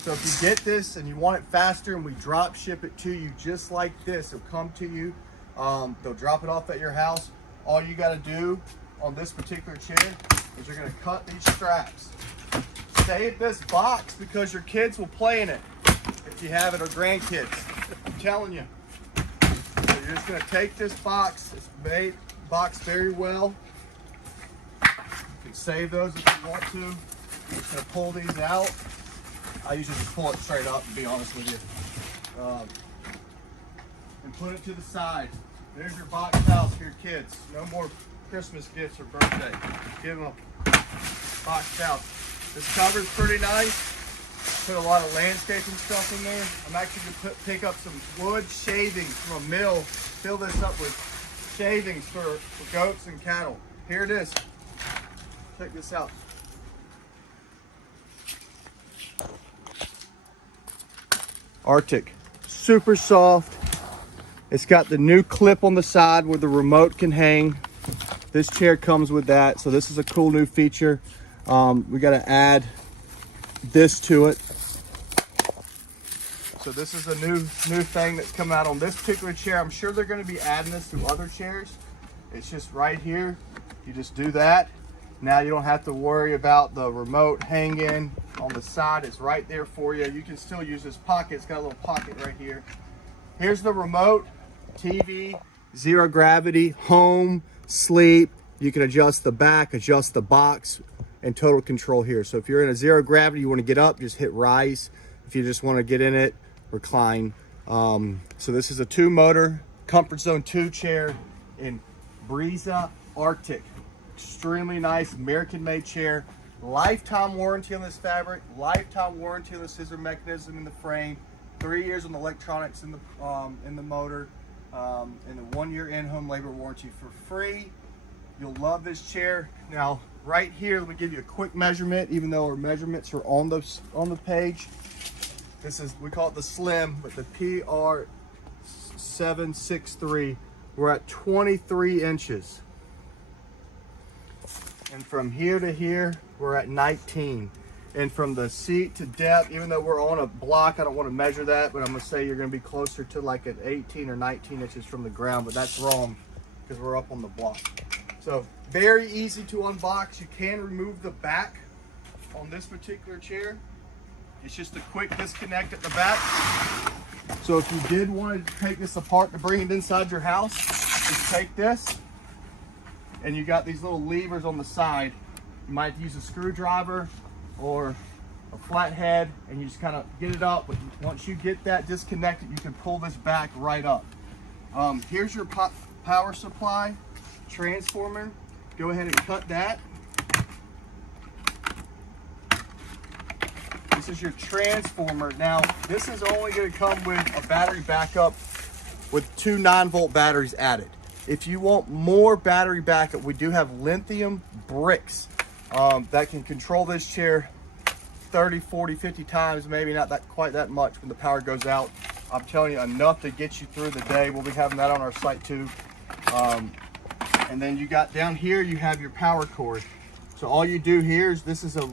So if you get this and you want it faster and we drop ship it to you just like this, it'll come to you. They'll drop it off at your house. All you got to do on this particular chair is you're going to cut these straps. Save this box because your kids will play in it if you have it, or grandkids. I'm telling you. So you're just going to take this box. It's made boxed very well. You can save those if you want to. I'm just going to pull these out. I usually just pull it straight up, to be honest with you. And put it to the side. There's your box house for your kids. No more Christmas gifts or birthday. Give them a box house. This cover's pretty nice. Put a lot of landscaping stuff in there. I'm actually going to pick up some wood shavings from a mill. Fill this up with shavings for goats and cattle. Here it is. Check this out. Arctic, super soft. It's got the new clip on the side where the remote can hang. This chair comes with that, so this is a cool new feature. We got to add this to it. So this is a new thing that's come out on this particular chair. I'm sure they're going to be adding this to other chairs. It's just right here. You just do that. Now you don't have to worry about the remote hanging on the side. It's right there for you. You can still use this pocket. It's got a little pocket right here. Here's the remote, TV, zero gravity, home, sleep. You can adjust the back, adjust the box, and total control here. So if you're in a zero gravity, you want to get up, just hit rise. If you just want to get in it, recline. So this is a 2-motor Comfort Zone 2 chair in Brisa Arctic. Extremely nice American-made chair. Lifetime warranty on this fabric. Lifetime warranty on the scissor mechanism in the frame. 3 years on the electronics in the motor, and a 1-year in-home labor warranty for free. You'll love this chair. Now, right here, let me give you a quick measurement, even though our measurements are on the page. This is, we call it the Slim, but the PR763. We're at 23 inches. And from here to here, we're at 19. And from the seat to depth, even though we're on a block, I don't want to measure that, but I'm going to say you're going to be closer to like an 18 or 19 inches from the ground, but that's wrong because we're up on the block. So very easy to unbox. You can remove the back on this particular chair. It's just a quick disconnect at the back. So if you did want to take this apart to bring it inside your house, just take this, and you got these little levers on the side. You might use a screwdriver or a flathead, and you just kind of get it up. But once you get that disconnected, you can pull this back right up. Here's your power supply transformer. Go ahead and cut that. This is your transformer. Now, this is only going to come with a battery backup with 2 9-volt batteries added. If you want more battery backup, we do have lithium bricks that can control this chair 30, 40, 50 times, maybe not quite that much when the power goes out. I'm telling you, enough to get you through the day. We'll be having that on our site too. And then you got down here, you have your power cord. So all you do here is, this is a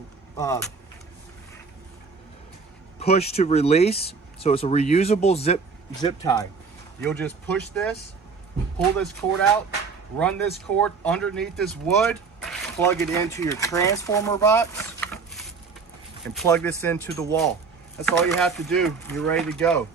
push to release. So it's a reusable zip tie. You'll just push this, pull this cord out, run this cord underneath this wood, plug it into your transformer box, and plug this into the wall. That's all you have to do. You're ready to go.